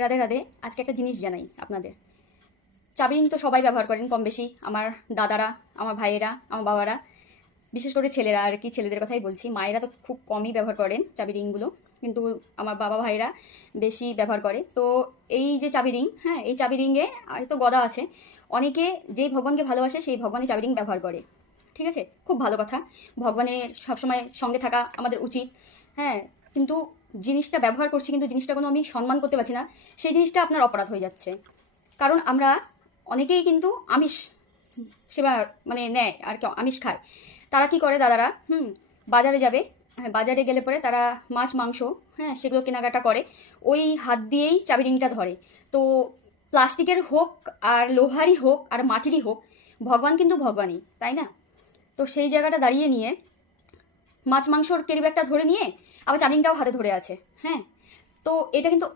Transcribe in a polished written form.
রাধে রাধে। আজকে একটা জিনিস জানাই আপনাদের। চাবি রিং তো সবাই ব্যবহার করেন কম বেশি, আমার দাদারা, আমার ভাইয়েরা, আমার বাবারা, বিশেষ করে ছেলেরা আর কি, ছেলেদের কথাই বলছি। মায়েরা তো খুব কমই ব্যবহার করেন চাবি রিংগুলো, কিন্তু আমার বাবা ভাইরা বেশি ব্যবহার করে। তো এই যে চাবি রিং, হ্যাঁ, এই চাবি রিংয়ে তো গদা আছে। অনেকে যেই ভগবানকে ভালোবাসে সেই ভগবানের চাবি রিং ব্যবহার করে, ঠিক আছে, খুব ভালো কথা। ভগবানের সবসময় সঙ্গে থাকা আমাদের উচিত, হ্যাঁ। কিন্তু জিনিসটা ব্যবহার করছি, কিন্তু জিনিসটা কোনো আমি সম্মান করতে পারছি না, সেই জিনিসটা আপনার অপরাধ হয়ে যাচ্ছে। কারণ আমরা অনেকেই কিন্তু আমিষ সেবা মানে নেয় আর কি, আমিষ খায়। তারা কি করে দাদারা, বাজারে যাবে, হ্যাঁ, বাজারে গেলে পরে তারা মাছ মাংস, হ্যাঁ, সেগুলো কেনাকাটা করে, ওই হাত দিয়েই চাবি রিংটা ধরে। তো প্লাস্টিকের হোক আর লোহারই হোক আর মাটিরই হোক, ভগবান কিন্তু ভগবানই, তাই না? তো সেই জায়গাটা দাঁড়িয়ে নিয়ে মাছ মাংসর ক্যারি ব্যাগটা ধরে নিয়ে আবার চাবিংটাও হাতে ধরে আছে, হ্যাঁ। তো এটা কিন্তু